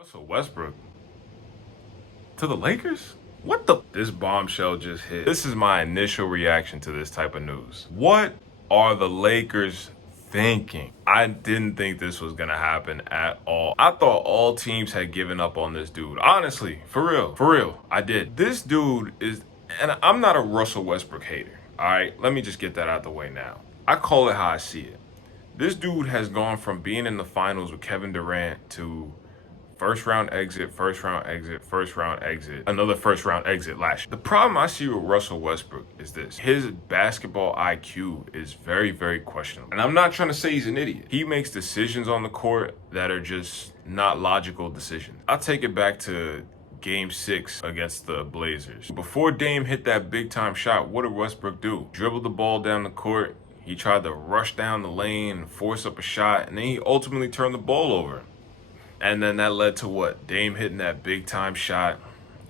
Russell Westbrook to the Lakers? What the? This bombshell just hit. This is my initial reaction to this type of news. What are the Lakers thinking? I didn't think this was gonna happen at all. I thought all teams had given up on this dude. Honestly, for real, I did. This dude is, and I'm not a Russell Westbrook hater. All right, let me just get that out of the way now. I call it how I see it. This dude has gone from being in the finals with Kevin Durant to first round exit, another first round exit last year. The problem I see with Russell Westbrook is this. His basketball IQ is very, very questionable. And I'm not trying to say he's an idiot. He makes decisions on the court that are just not logical decisions. I'll take it back to Game 6 against the Blazers. Before Dame hit that big time shot, what did Westbrook do? Dribbled the ball down the court. He tried to rush down the lane and force up a shot, and then he ultimately turned the ball over. And then that led to what? Dame hitting that big time shot,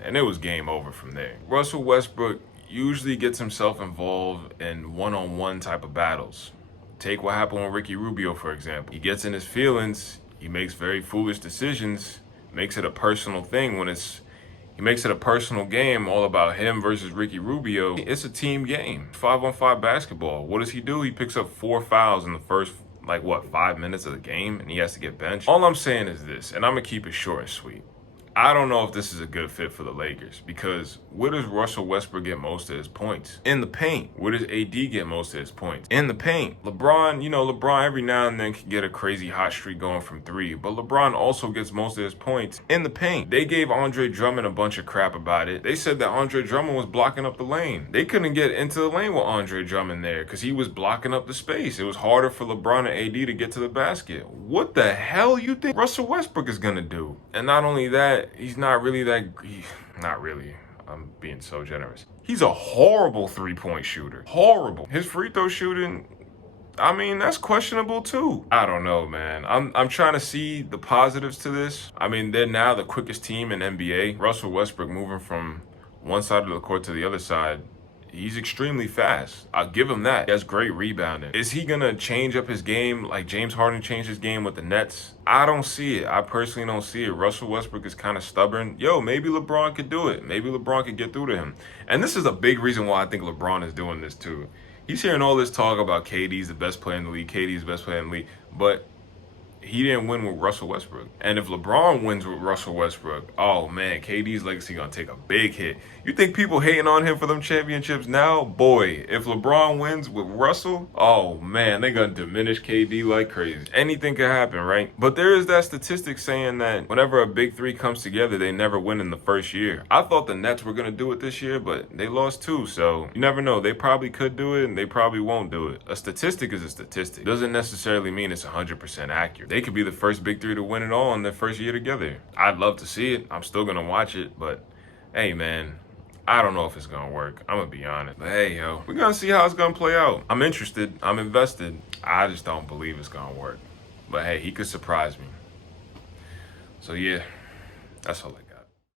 and it was game over from there. Russell Westbrook usually gets himself involved in one-on-one type of battles. Take what happened with Ricky Rubio, for example. He gets in his feelings, he makes very foolish decisions, makes it a personal thing when he makes it a personal game all about him versus Ricky Rubio. It's a team game, 5-on-5 basketball. What does he do? He picks up 4 fouls in the first 5 minutes of the game, and he has to get benched. All I'm saying is this, and I'm gonna keep it short and sweet. I don't know if this is a good fit for the Lakers, because where does Russell Westbrook get most of his points? In the paint. Where does AD get most of his points? In the paint. LeBron every now and then can get a crazy hot streak going from 3, but LeBron also gets most of his points in the paint. They gave Andre Drummond a bunch of crap about it. They said that Andre Drummond was blocking up the lane. They couldn't get into the lane with Andre Drummond there because he was blocking up the space. It was harder for LeBron and AD to get to the basket. What the hell you think Russell Westbrook is gonna do? And not only that, he's not really. I'm being so generous. He's a horrible three-point shooter. Horrible. His free throw shooting, I mean, that's questionable too. I don't know, man. I'm trying to see the positives to this. I mean, they're now the quickest team in NBA. Russell Westbrook moving from one side of the court to the other side. He's extremely fast. I'll give him that. He has great rebounding. Is he gonna change up his game like James Harden changed his game with the Nets? I don't see it. I personally don't see it. Russell Westbrook is kind of stubborn. Maybe LeBron could do it. Maybe LeBron could get through to him. And this is a big reason why I think LeBron is doing this too. He's hearing all this talk about KD's the best player in the league, KD's the best player in the league, but he didn't win with Russell Westbrook. And if LeBron wins with Russell Westbrook, oh man, KD's legacy gonna take a big hit. You think people hating on him for them championships now? Boy, if LeBron wins with Russell, oh man, they gonna diminish KD like crazy. Anything could happen, right? But there is that statistic saying that whenever a big three comes together, they never win in the first year. I thought the Nets were gonna do it this year, but they lost 2, so you never know. They probably could do it, and they probably won't do it. A statistic is a statistic. Doesn't necessarily mean it's 100% accurate. They could be the first big three to win it all in their first year together. I'd love to see it. I'm still gonna watch it, but hey, man, I don't know if it's gonna work. I'm gonna be honest. But hey, yo, we're gonna see how it's gonna play out. I'm interested. I'm invested. I just don't believe it's gonna work. But hey, he could surprise me. So yeah, that's all I got.